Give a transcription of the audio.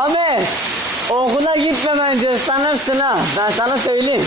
Ahmet, okula gitme bence ıslanırsın ha. Ben sana söyleyeyim.